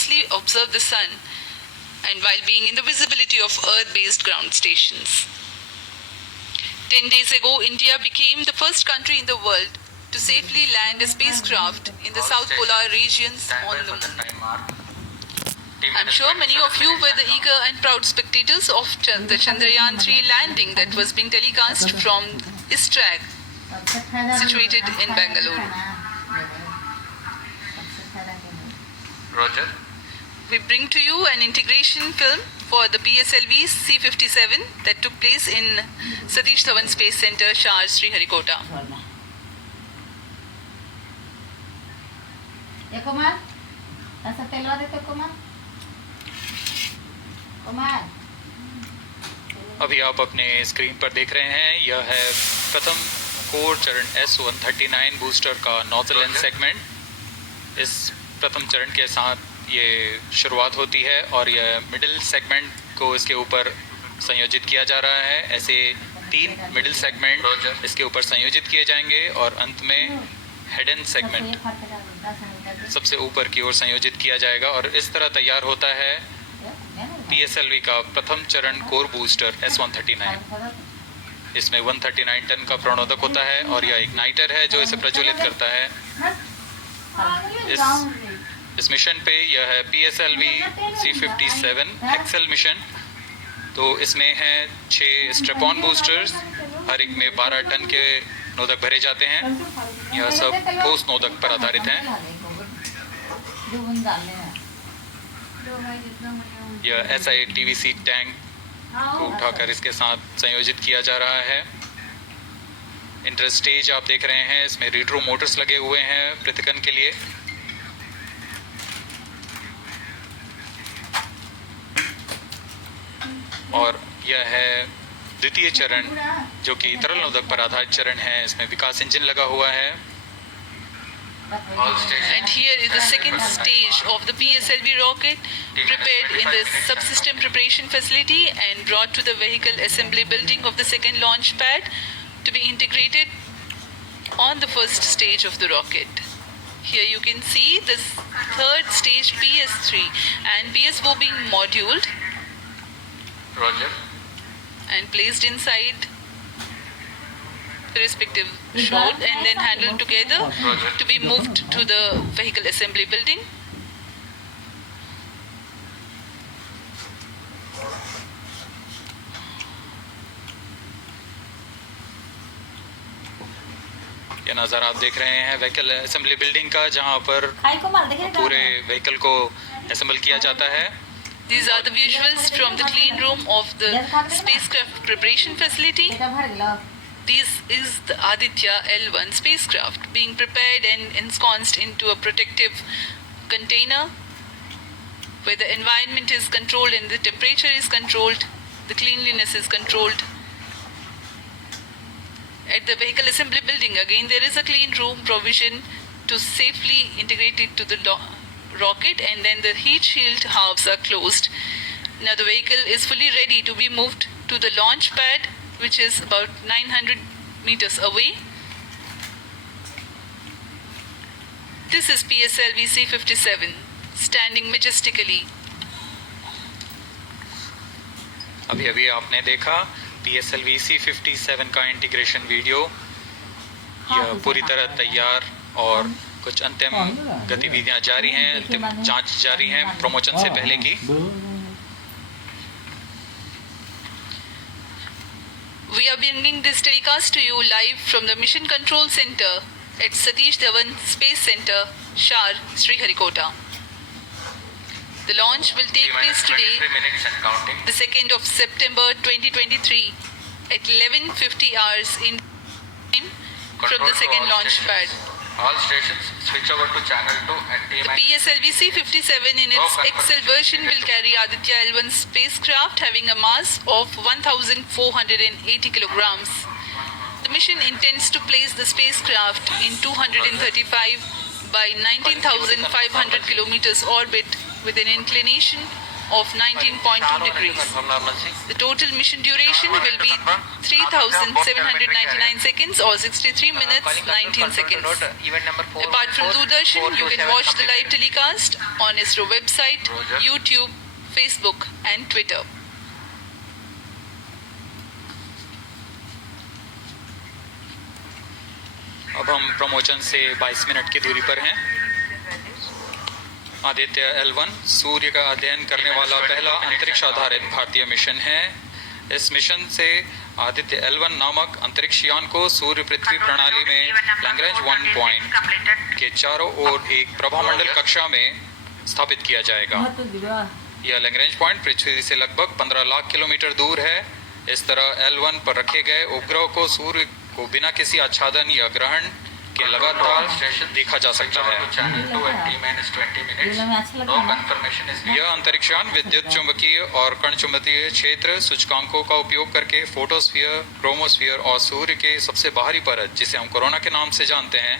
continuously observe the sun and while being in the visibility of Earth-based ground stations. 10 days ago, India became the first country in the world to safely land a spacecraft in the South Polar regions on the Moon. I'm sure many of you were the eager and proud spectators of the Chandrayaan-3 landing that was being telecast from Isro, situated in Bangalore. Roger. We bring to you an integration film for the PSLV C-57 that took place in Satish Dhawan Space Center, Shar, Sriharikota. Kumar, nasa telwa dito Kumar. Kumar. अभी आप अपने screen पर देख रहे हैं, यह है प्रथम कोर चरण S-139 बूस्टर का नोजल एंड सेगमेंट। इस प्रथम चरण के साथ ये शुरुआत होती है और यह मिडिल सेगमेंट को इसके ऊपर संयोजित किया जा रहा है। ऐसे 3 मिडिल सेगमेंट इसके ऊपर संयोजित किए जाएंगे और अंत में हेड एंड सेगमेंट सबसे ऊपर की ओर संयोजित किया जाएगा और इस तरह तैयार होता है PSLV का प्रथम चरण कोर बूस्टर S-139। इसमें 139 टन का प्रणोदक होता है और यह इग्नाइटर है जो इसे प्रज्वलित करता है। इस मिशन पे यह है PSLV C-57 एक्सेल मिशन। तो इसमें हैं 6 स्ट्रेप-ऑन बूस्टर्स, हर एक में 12 टन के नोदक भरे जाते हैं। यह सब ठोस नोदक पर आधारित हैं। यह SI-TVC टैंक को उठाकर इसके साथ संयोजित किया जा रहा है। इंटर स्टेज आप देख रहे हैं, इसमें रिट्रो मोटर्स लगे हुए हैं पृथक्कन के लिए। और यह है द्वितीय चरण जो कि तरल नोदक पर आधारित चरण है। इसमें विकास इंजन लगा हुआ है। And here is the second stage of the PSLV rocket, prepared in the subsystem preparation facility and brought to the vehicle assembly building of the second launch pad to be integrated on the first stage of the rocket. Here you can see this third stage PS3 and PSO being moduled Roger. and placed inside the respective chute and then handled together to be moved to the vehicle assembly building. ये नज़ारा आप देख रहे हैं vehicle assembly building का, जहां पर पूरे व्हीकल को असेंबल किया जाता है। These are the visuals from the clean room of the spacecraft preparation facility. This is the Aditya L-1 spacecraft being prepared and ensconced into a protective container where the environment is controlled and the temperature is controlled, the cleanliness is controlled. At the vehicle assembly building, again, there is a clean room provision to safely integrate it to the rocket, and then the heat shield halves are closed. Now the vehicle is fully ready to be moved to the launch pad, which is about 900 meters away. This is PSLV C-57 standing majestically. अभी अभी आपने देखा PSLV C-57 का integration video. यह पूरी तरह तैयार और कुछ अंतिम गतिविधियां जारी हैं, अंतिम जांच जारी हैं प्रमोशन से पहले की। We are bringing this telecast to you live from the Mission Control Center at Satish Dhawan Space Center, Shar, Sriharikota. The launch will take place today, the 2nd of September 2023 at 11:50 hours in time from the second launch pad. All stations switch over to channel 2 and The PSLV C-57 in its XL version will carry Aditya L-1 spacecraft having a mass of 1,480 kilograms. The mission intends to place the spacecraft in 235 by 19,500 kilometers orbit with an inclination of 19.2 degrees. The total mission duration will be 3,799 seconds or 63 minutes 19 seconds. Apart from Doordarshan, you can watch the live telecast on Isro website, YouTube, Facebook and Twitter. अब हम promotion से 22 minute की दूरी पर हैं। Aditya L-1 सूर्य का अध्ययन करने वाला पहला अंतरिक्ष आधारित भारतीय मिशन है। इस मिशन से आदित्य L-1 नामक अंतरिक्ष यान को सूर्य पृथ्वी प्रणाली में लैग्रेंज 1 पॉइंट के चारों ओर एक प्रभामंडल कक्षा में स्थापित किया जाएगा। यह लैग्रेंज पॉइंट पृथ्वी से लगभग 15 लाख किलोमीटर दूर है। इस तरह L-1 पर रखे गए उपग्रह को सूर्य को बिना किसी आच्छादन या ग्रहण के लगातार देखा जा सकता है। यह अंतरिक्ष यान विद्युत चुंबकीय और कण चुंबकीय क्षेत्र सूचकांकों का उपयोग करके फोटोस्फीयर, क्रोमोस्फीयर और सूर्य के सबसे बाहरी परत, जिसे हम कोरोना के नाम से जानते हैं,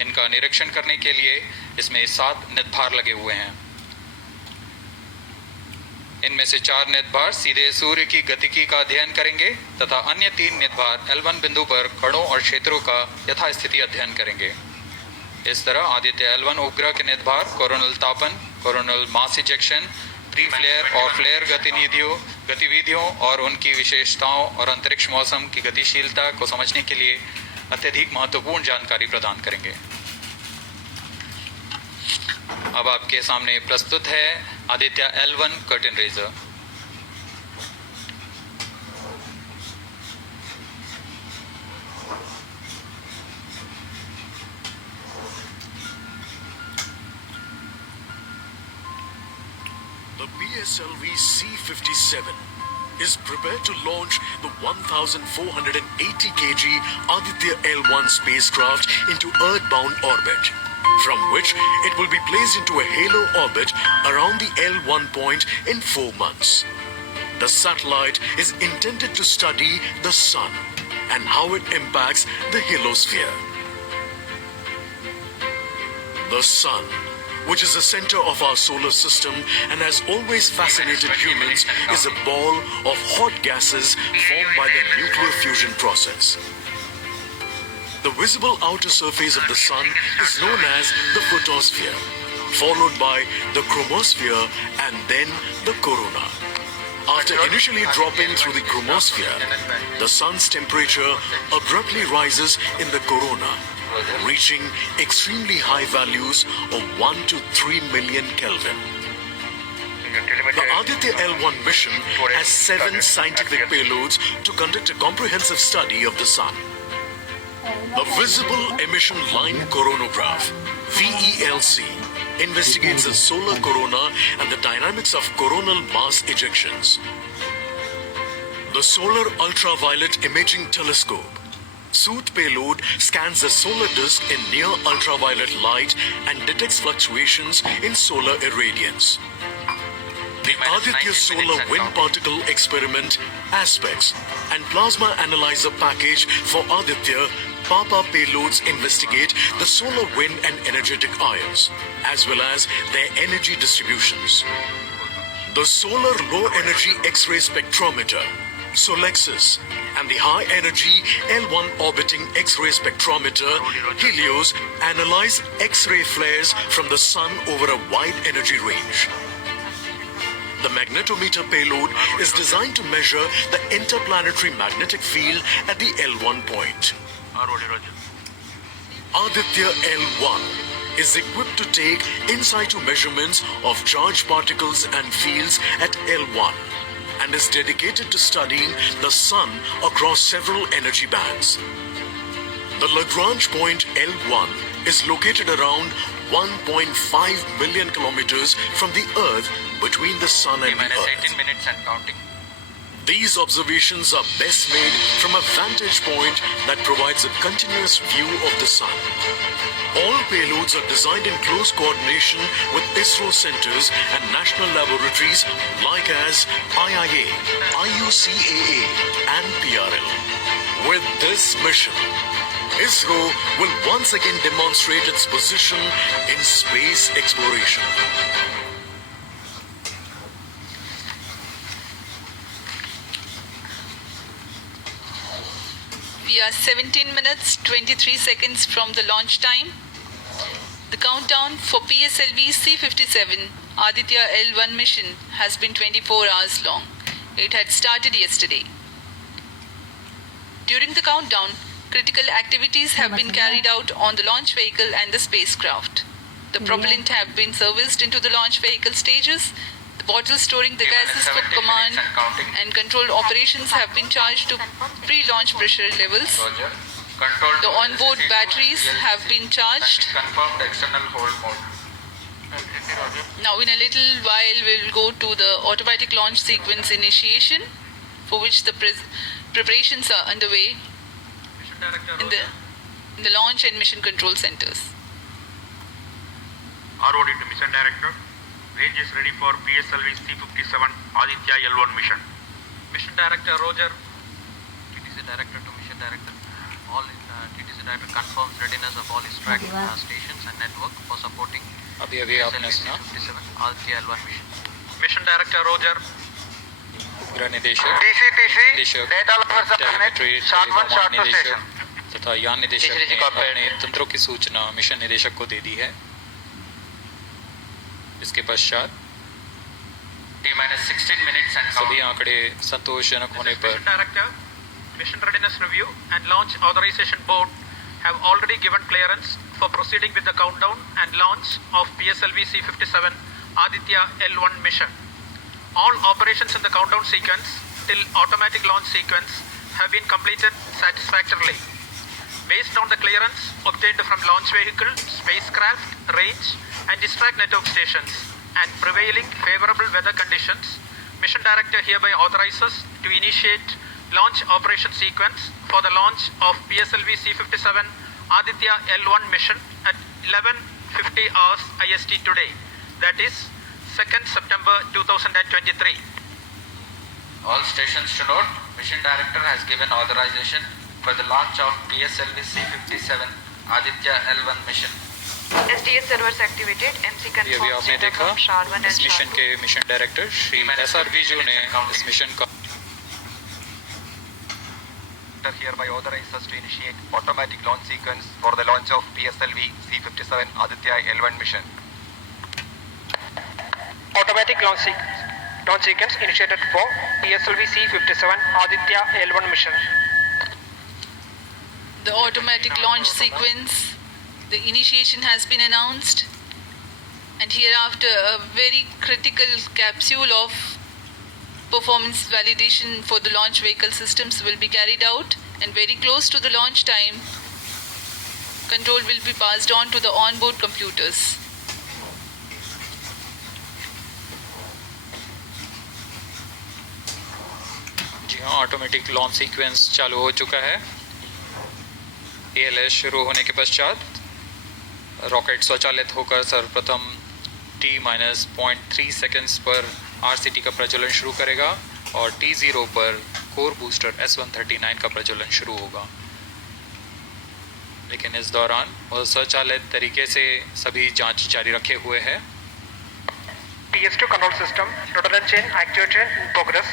इनका निरीक्षण करने के लिए इसमें 7 निदभार लगे हुए हैं। इनमें से 4 निदभार सीधे सूर्य की गतिकी का अध्ययन करेंगे तथा अन्य 3 निदभार L1 बिंदु पर कणों और क्षेत्रों का यथास्थिति अध्ययन करेंगे। इस तरह आदित्य L1 उपग्रह के निदभार कोरोनल तापन, coronal mass ejection, pre flare और फ्लेयर गतिविधियों और उनकी विशेषताओं और अंतरिक्ष मौसम की गतिशीलता को समझने के लिए अत्यधिक महत्वपूर्ण जानकारी प्रदान करेंगे। अब आपके सामने प्रस्तुत है Aditya L-1 curtain raiser. The PSLV C-57 is prepared to launch the 1,480 kg Aditya L-1 spacecraft into Earth-bound orbit, from which it will be placed into a halo orbit around the L-1 point in 4 months. The satellite is intended to study the Sun and how it impacts the heliosphere. The Sun, which is the center of our solar system and has always fascinated humans, is a ball of hot gases formed by the nuclear fusion process. The visible outer surface of the Sun is known as the photosphere, followed by the chromosphere and then the corona. After initially dropping through the chromosphere, the Sun's temperature abruptly rises in the corona, reaching extremely high values of 1 to 3 million Kelvin. The Aditya L-1 mission has 7 scientific payloads to conduct a comprehensive study of the Sun. The Visible Emission Line Coronagraph, VELC, investigates the solar corona and the dynamics of coronal mass ejections. The Solar Ultraviolet Imaging Telescope, SOOT payload, scans the solar disk in near ultraviolet light and detects fluctuations in solar irradiance. The Aditya Solar Wind Particle Experiment, Aspects, and Plasma Analyzer Package for Aditya Papa payloads investigate the solar wind and energetic ions, as well as their energy distributions. The Solar Low Energy X-ray Spectrometer, SOLEXIS, and the High Energy L-1 Orbiting X-ray Spectrometer, HELIOS, analyze X-ray flares from the Sun over a wide energy range. The magnetometer payload is designed to measure the interplanetary magnetic field at the L1 point. Aditya L1 is equipped to take in situ measurements of charged particles and fields at L1 and is dedicated to studying the Sun across several energy bands. The Lagrange point L1 is located around 1.5 million kilometers from the Earth between the Sun and the Earth. 18 minutes and counting. These observations are best made from a vantage point that provides a continuous view of the Sun. All payloads are designed in close coordination with Isro centers and national laboratories like as IIA, IUCAA, and PRL. With this mission, Isro will once again demonstrate its position in space exploration. We are 17 minutes 23 seconds from the launch time. The countdown for PSLV C-57 Aditya L-1 mission has been 24 hours long. It had started yesterday. During the countdown, critical activities have been carried out on the launch vehicle and the spacecraft. The propellant have been serviced into the launch vehicle stages. The bottles storing the gases for command and control operations have been charged to pre-launch pressure levels. The onboard batteries have been charged. Confirmed external hold mode. Now in a little while we'll go to the automatic launch sequence initiation, for which the preparations are underway in the launch and mission control centers. ROD to Mission Director. Range is ready for PSLV C-57 Aditya L-1 mission. Mission Director Roger. TTC Director to Mission Director. All TTC Director confirms readiness of all ISRO stations and network for supporting अभी आपने सुना C-57 Aditya L-1 mission. Mission Director Roger. उपग्रह निदेशक TC data lower subnet short 1 short 2 station. तथा यान निदेशक ने अपने तंत्रों की सूचना मिशन निदेशक को दे दी है। इसके पश्चात T-16 minutes and सभी आंकड़े संतोषजनक होने पर Director, Mission Readiness Review and Launch Authorization Board have already given clearance for proceeding with the countdown and launch of PSLV C-57 Aditya L-1 mission. All operations in the countdown sequence till automatic launch sequence have been completed satisfactorily. Based on the clearance obtained from launch vehicle, spacecraft, range and distract network stations and prevailing favorable weather conditions, Mission Director hereby authorizes to initiate launch operation sequence for the launch of PSLV C-57 Aditya L-1 mission at 11:50 hours IST today, that is 2nd September 2023. all stations to note, Mission Director has given authorization for the launch of PSLV C-57 Aditya L-1 mission. SDS servers activated. MC ये अभी confirms आपने data देखा from SHAR-1 and इस mission SHAR-2. के mission director Shri SRV जो ने इस mission का Hereby authorizes to initiate automatic launch sequence for the launch of PSLV C-57 Aditya L-1 mission. Automatic launch sequence initiated for PSLV C-57 Aditya L-1 mission. The automatic launch sequence, the initiation has been announced, and hereafter a very critical capsule of performance validation for the launch vehicle systems will be carried out, and very close to the launch time, control will be passed on to the onboard computers. जी हाँ automatic launch sequence चालू हो चुका है। ALS शुरू होने के पश्चात rocket स्वचालित होकर सर्वप्रथम T-0.3 सेकेंड्स पर RCT का प्रज्वलन शुरू करेगा और T0 पर कोर बूस्टर S-139 का प्रज्वलन शुरू होगा। लेकिन इस दौरान वह स्वचालित तरीके से सभी जांच जारी रखे हुए है। TS2 control system, redundant chain activation in progress.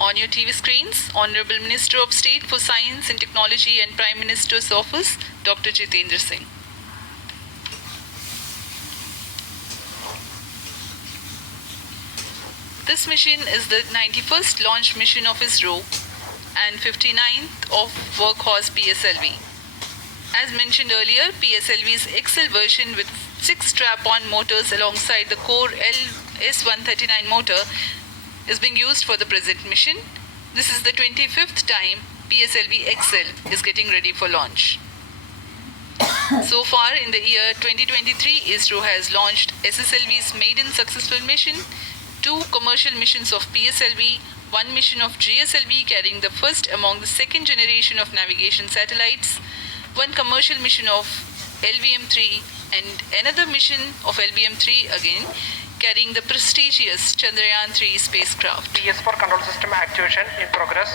On your TV screens, Honorable Minister of State for Science and Technology and Prime Minister's Office, Dr. Jitendra Singh. This mission is the 91st launch mission of Isro and 59th of Workhorse PSLV. As mentioned earlier, PSLV's XL version with 6 strap-on motors alongside the core S-139 motor is being used for the present mission. This is the 25th time PSLV XL is getting ready for launch. So far in the year 2023, ISRO has launched SSLV's maiden successful mission, 2 commercial missions of PSLV, 1 mission of GSLV carrying the first among the second generation of navigation satellites, 1 commercial mission of LVM-3 and another mission of LVM-3 again carrying the prestigious Chandrayaan-3 spacecraft. TS4 control system activation in progress.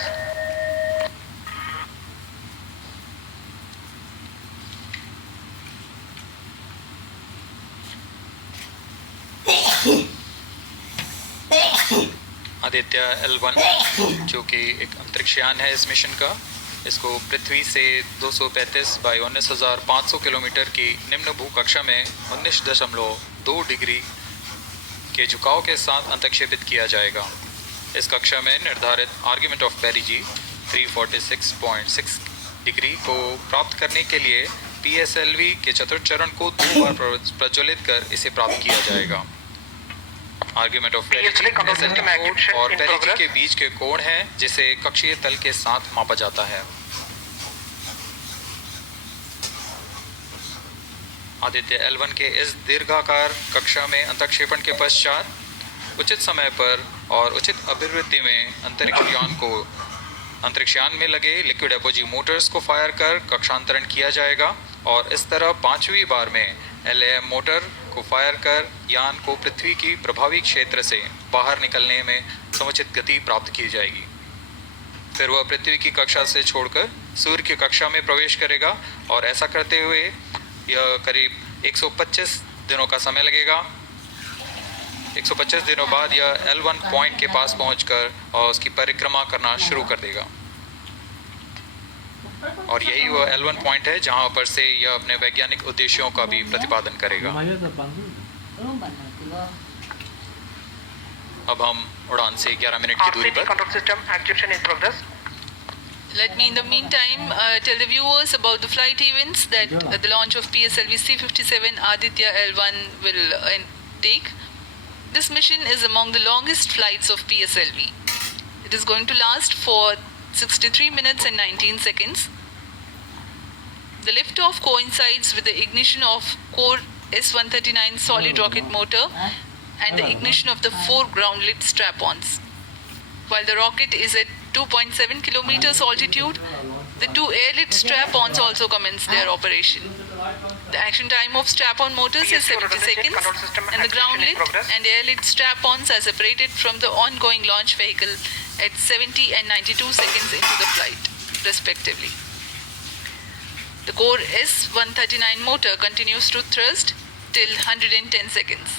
Aditya L-1 जो कि एक अंतरिक्ष यान है इस mission का, इसको पृथ्वी से 235 बाई 19,500 किलोमीटर की निम्न भूकक्षा में 19.2 डिग्री के झुकाव के साथ अंतक्षेपित किया जाएगा। इस कक्षा में निर्धारित आर्ग्यूमेंट ऑफ पेरिजी 346.6 डिग्री को प्राप्त करने के लिए PSLV के चतुर्थ चरण को 2 बार प्रज्वलित कर इसे प्राप्त किया जाएगा। आर्ग्यूमेंट ऑफ पेरिजी कोण और पेरिजी के बीच के कोण है जिसे कक्षीय तल के साथ मापा जाता है। आदित्य L1 के इस दीर्घाकार कक्षा में अंतक्षेपण के पश्चात उचित समय पर और उचित आवृत्ति में अंतरिक्षयान में लगे लिक्विड एपोजी मोटर्स को फायर कर कक्षांतरण किया जाएगा और इस तरह 5वीं बार में LAM मोटर को फायर कर यान को पृथ्वी की प्रभावी क्षेत्र से बाहर निकलने में समुचित गति प्राप्त की जाएगी। फिर वह पृथ्वी की कक्षा से छोड़कर सूर्य की कक्षा में प्रवेश करेगा और ऐसा करते हुए यह करीब 125 दिनों का समय लगेगा। 125 दिनों बाद यह L1 पॉइंट के पास पहुंचकर और उसकी परिक्रमा करना शुरू कर देगा और यही वह L1 पॉइंट है जहां पर से यह अपने वैज्ञानिक उद्देश्यों का भी प्रतिपादन करेगा। अब हम उड़ान से 11 मिनट की दूरी पर control system activation in progress. Let me in the meantime tell the viewers about the flight events that the launch of PSLV C-57 Aditya L-1 will take. This mission is among the longest flights of PSLV. It is going to last for 63 minutes and 19 seconds. The liftoff coincides with the ignition of core S-139 solid rocket motor and the ignition of the 4 ground-lit strap-ons. While the rocket is at 2.7 kilometers altitude, the 2 air-lit strap-ons also commence their operation. The action time of strap-on motors is 70 seconds and the ground-lit and air-lit strap-ons are separated from the ongoing launch vehicle at 70 and 92 seconds into the flight, respectively. The core S-139 motor continues to thrust till 110 seconds.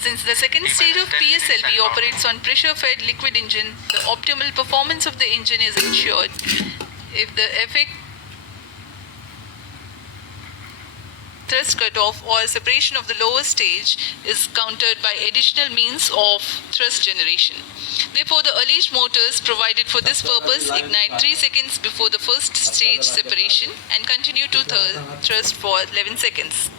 Since the second stage of PSLV operates on pressure-fed liquid engine, the optimal performance of the engine is ensured. If the effect thrust cutoff or separation of the lower stage is countered by additional means of thrust generation. Therefore, the alleged motors provided for this purpose ignite 3 seconds before the first stage separation and continue to thrust for 11 seconds.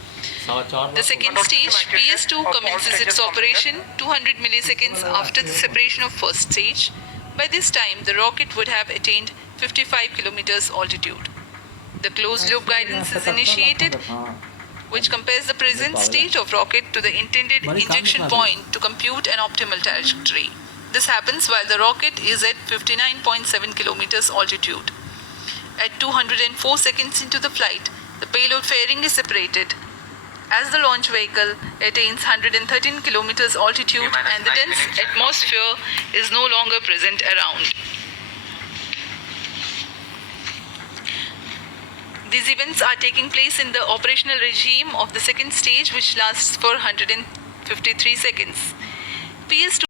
The second stage, PS2, commences its operation 200 milliseconds after the separation of first stage. By this time, the rocket would have attained 55 kilometers altitude. The closed-loop guidance is initiated, which compares the present state of rocket to the intended injection point to compute an optimal trajectory. This happens while the rocket is at 59.7 kilometers altitude. At 204 seconds into the flight, the payload fairing is separated as the launch vehicle attains 113 kilometers altitude and the dense atmosphere is no longer present around. These events are taking place in the operational regime of the second stage, which lasts for 153 seconds. PS2